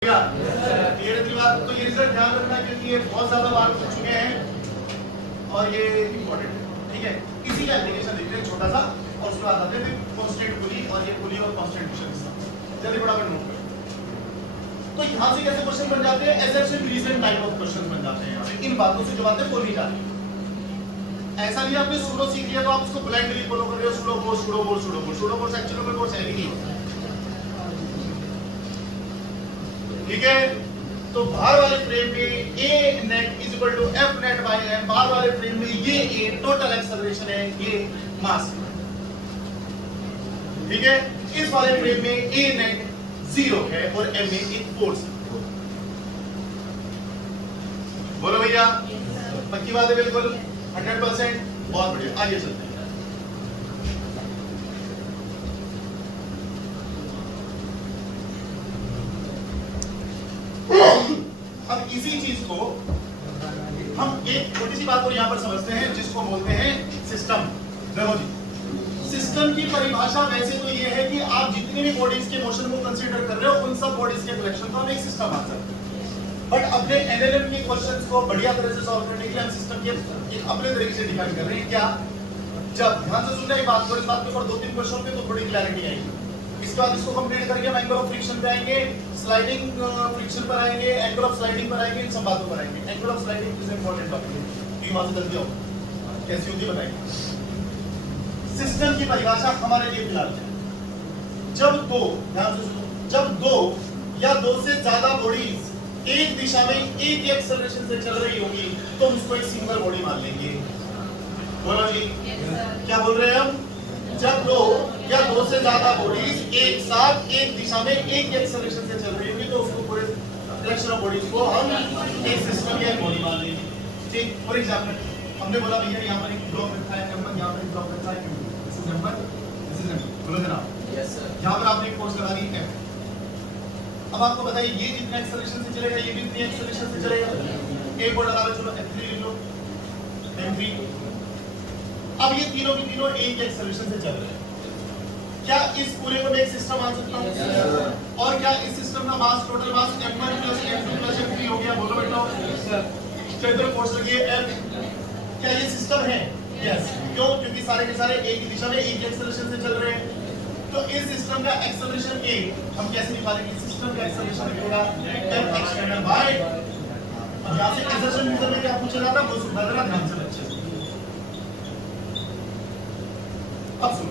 तो ये रिजल्ट ध्यान रखना क्योंकि ये बहुत ज्यादा बार पूछ चुके हैं और ये इम्पोर्टेंट है, ठीक है। इसी का एप्लीकेशन देखते हैं छोटा सा और उसके बाद आते हैं फिर कांस्टेंट पुली और ये पुली और कांस्टेंट क्वेश्चन जल्दी फटाफट नोट करो। तो यहाँ से कैसे क्वेश्चन बन जाते हैं, एसेप्शन रीजन टाइप ऑफ क्वेश्चन बन जाते हैं। यहाँ से इन बातों से जो बातें बोली जाती है, ऐसा नहीं आपने सूडो सीख लिया तो आप उसको ब्लाइंडली फॉलो कर रहे हो, pseudo course pseudo course pseudo course pseudo course actually में कोर्स है ही नहीं होता, ठीक है। तो बाहर वाले फ्रेम में A net is equal to F net by m, बाहर वाले फ्रेम में ये A टोटल एक्सेलरेशन है, ये मास, ठीक है। इस वाले फ्रेम में A net 0 है और m में एक फोर्स। बोलो भैया, पक्की बात है बिल्कुल 100%, बहुत बढ़िया। आगे चलते हैं। अब इसी चीज को हम एक छोटी सी बात को यहां पर समझते हैं जिसको बोलते हैं सिस्टम। देखो जी, सिस्टम की परिभाषा वैसे तो ये है कि आप जितनी भी बॉडीज के मोशन को कंसीडर कर रहे हो उन सब बॉडीज के कलेक्शन को हम एक सिस्टम मान सकते हैं। बट अपने एनएलएम के क्वेश्चंस को बढ़िया तरह से सॉल्व करने के लिए हम सिस्टम के एक अपने तरीके से डिफाइन कर रहे हैं। क्या, जब ध्यान से सुनना एक बात को, इस बात के ऊपर दो तीन क्वेश्चन पे तो थोड़ी क्लैरिटी आएगी। इसके बाद इसको कंप्लीट करके हम एंगल ऑफ फ्रिक्शन पे आएंगे, स्लाइडिंग फ्रिक्शन पर आएंगे, एंगल ऑफ स्लाइडिंग पर आएंगे, इन सब बातों पर आएंगे। Angle of sliding is important topic है, ये बात जल्दी आओ कैसी होती है बताएंगे। सिस्टम की परिभाषा हमारे लिए फिलहाल है, जब दो, ध्यान से सुनो, जब दो या दो से ज्यादा बॉडीज एक दिशा में एक ही एक्सेलरेशन से चल रही होगी तो उसको एक सिंगल बॉडी मान लेंगे। बोलो जी, क्या बोल रहे हैं हम? जब दो या दो से ज्यादा बॉडीज एक साथ एक दिशा में एक एक्सेलरेशन से चल रही होगी तो उसको पूरे कलेक्शन ऑफ बॉडीज को हम एक सिस्टम या एक बॉडी मान लेंगे, ठीक। फॉर एग्जांपल हमने बोला भैया यहाँ पर एक ब्लॉक रखा है m1, यहाँ पर एक ब्लॉक रखा है q2, this is m1, this is m2, बोलो जनाब। Yes sir. यहाँ पर आपने एक फोर्स लगा दी f। अब आपको बताइए ये जितने एक्सेलरेशन से चलेगा ये भी इतनी एक्सेलरेशन से चलेगा। एक और लगा लो, चलो f3 लिख लो, m3। अब ये तीनों की तीनों एक एक्सेलरेशन से चल रहे हैं। क्या इस पूरे को मैं एक सिस्टम मान सकता हूं? और क्या इस सिस्टम का मास, total mass m1 + m2 + m3 हो गया? बोलो बेटा। चलो इधर फोर्स लगी है F। क्या ये सिस्टम है? यस। क्यों? क्योंकि सारे के सारे एक ही दिशा में एक एक्सेलरेशन से चल रहे हैं। तो इस सिस्टम का एक्सेलरेशन A हम कैसे निकालेंगे? सिस्टम का एक्सेलरेशन होगा F एक्सटर्नल बाय, अब यहां से एक्सेलरेशन मीटर में क्या पूछा जाता है वो सुन लेना ध्यान से बच्चे। अब सुनो,